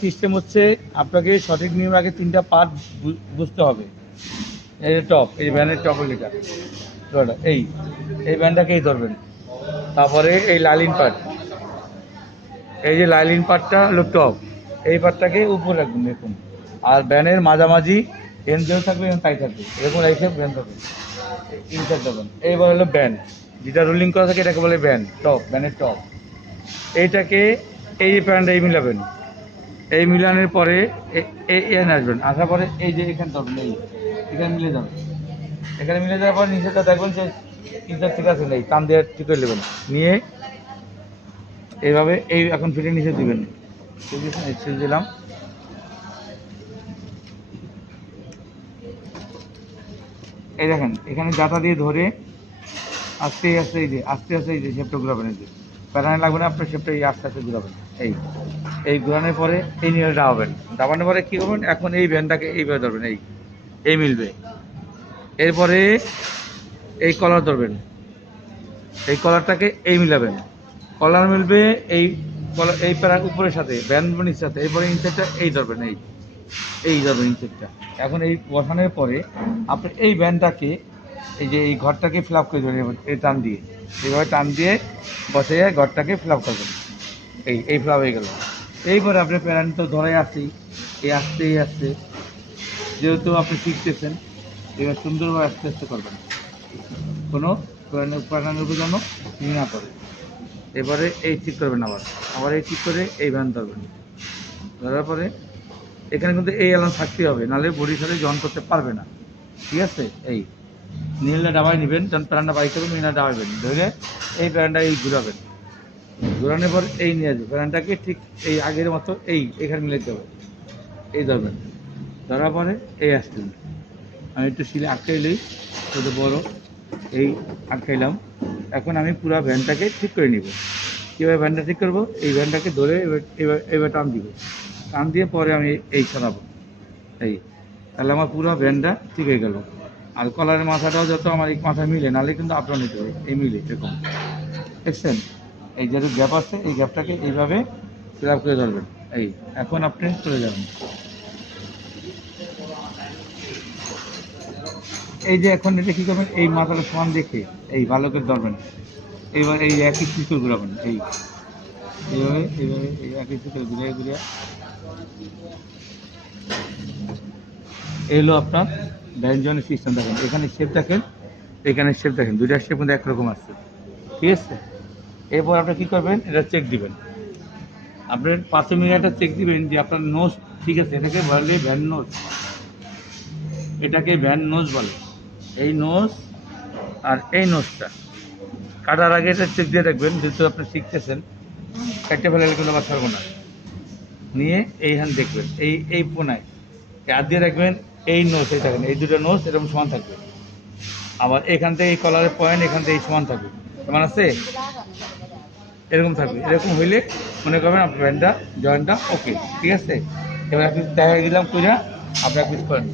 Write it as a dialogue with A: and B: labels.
A: System হচ্ছে আপনাকে সঠিক নিয়ম আগে তিনটা পার্ট বুঝতে হবে। এই যে টপ এই ভ্যানের টপের লিটা এই এই ভ্যানটাকেই ধরবেন। তারপরে এই লাইলিন পার্ট এই যে লাইলিন পার্টটা হলো টপ এই পার্টটাকে উপরে রাখবেন, দেখুন। আর ব্যানের মাঝামাঝি এন যেও থাকবে এন তাই থাকবে। এরকম রেখে ভ্যান থাকবে ইনসাইড দেবেন। এইবার হলো ব্যান যেটা রোলিং করা থাকে এটাকে বলে ব্যান টপ ব্যানের টপ এইটাকে এই প্যান্টটা এই মিলাবেন। এই মিলানোর পরে এ- এই এখানে আসবেন। আসার পরে এই যে এখানে ধরবেন এই এখানে মিলে যাবে। এখানে মিলে যাওয়ার পর নিচেটা দেখবেন যে ইনসাইড ঠিক আছে, নেই, টান দিয়ে ঠিক করে নেবেন। নিয়ে এইভাবে এই এখন ফিটে নিচে দিবেন। ঠিক দিলাম। এই দেখেন, এখানে ডাটা দিয়ে ধরে আস্তে আস্তে এই যে, আস্তে আস্তে এই যে এই যে। প্যারানে লাগবে না আপনার শেপটা এই আস্তে আস্তে ঘুরাবেন। এই এই ঘুরানোর পরে এই নিয়ে দাবাবেন দাবানোর পরে কী করবেন? এখন এই ভ্যানটাকে এইভাবে ধরবেন, এই এই মিলবে। এরপরে এই কলার ধরবেন। এই কলারটাকে এই মিলাবেন। কলার মিলবে এই কলার এই প্যারার উপরের সাথে ভ্যান বনির সাথে। এরপরে ইনসেটটা এই ধরবেন, এই এই ধরবেন ইনসেটটা এখন এই বসানোর পরে আপনি এই ভ্যানটাকে এই যে এই ঘরটাকে ফিল আপ করে দেবেন, এই টান দিয়ে। এইভাবে টান দিয়ে বসে ঘরটাকে ফিল আপ করবেন এই এই ফিল হয়ে গেল। এইবারে আপনি প্যারেন্ট তো ধরে আসি এই আসতে এই আসতে। যেহেতু আপনি শিখতেছেন, এবার সুন্দরভাবে আস্তে আস্তে করবেন। কোনো প্যারানের উপর যেন না করে এবারে এই ঠিক করবেন আবার। আবার এই ঠিক করে এই ভ্যান ধরবেন। ধরার পরে এখানে কিন্তু এই অ্যালার্ম থাকতেই হবে, নাহলে বডির সাথে জয়েন করতে পারবে না। ঠিক আছে? এই। নীলটা ডাবাই নেবেন যখন প্যারানটা বাই করবেন, নীলটা ডাবাইবেন ধরে এই প্যারানটা এই ঘুরাবেন। ঘুরানোর পর এই নিয়ে আসবে প্যারানটাকে ঠিক এই আগের মতো এই এখানে মিলে হবে এই ধরবেন। ধরার পরে এই আসবেন। আমি একটু শিলে আটকাইলেই ওটা বড় এই আটকাইলাম এখন আমি পুরো ভ্যানটাকে ঠিক করে নিব। কীভাবে ভ্যানটা ঠিক করব? এই ভ্যানটাকে ধরে এবার এবার টান দিব। টান দিয়ে পরে আমি এই সরাবো এই। তাহলে আমার পুরো ভ্যানটা ঠিক হয়ে গেল। আর কলারের মাথাটাও যত আমার এই মাথা মিলে, নাহলে কিন্তু আপনার নিতে হবে এই মিলে এরকম। দেখছেন? এই যে গ্যাপ আছে, এই গ্যাপটাকে এইভাবে ফিল করে ধরবেন। এই, এখন আপনি চলে যাবেন। এই যে এখন এটা কী করবেন? এই মাথাটা সমান দেখে, এই ভালো করে ধরবেন। এইবার এই একই চিত্র ঘুরাবেন, এই। এইভাবে এইভাবে, এই একই চিত্র ঘুরিয়ে ঘুরিয়ে। এই হলো আপনার ব্যঞ্জনের সিস্টেম দেখেন। এখানে শেপ দেখেন, এখানে শেপ দেখেন। দুইটা শেপ কিন্তু একরকম আসছে ঠিক আছে? এরপর আপনি কী করবেন? এটা চেক দিবেন। আপনার পাঁচশো মিনিটটা চেক দিবেন যে আপনার নোজ ঠিক আছে? এটাকে বলে ভ্যান নোজ এটাকে ভ্যান নোজ বলে। এই নোজ আর এই নোজটা কাটার আগে এটা চেক দিয়ে রাখবেন যেহেতু আপনি শিখতেছেন। কেটে ফেলে কিন্তু আবার ছাড়বো না। নিয়ে এইখানে দেখবেন। এই এই পোনায় হাত দিয়ে রাখবেন এই নোস এই থাকবেন এই দুটো নোস এরকম সমান থাকবে। আবার এখান থেকে এই কলারের পয়েন্ট এখান থেকে এই সমান থাকবে। সমান আছে? এরকম থাকবে। এরকম হইলে মনে করবেন আপনার প্যান্টটা জয়েন্টটা ওকে ঠিক আছে? এবার আপনি দেখা দিলাম কইরা আপনি পিস করেন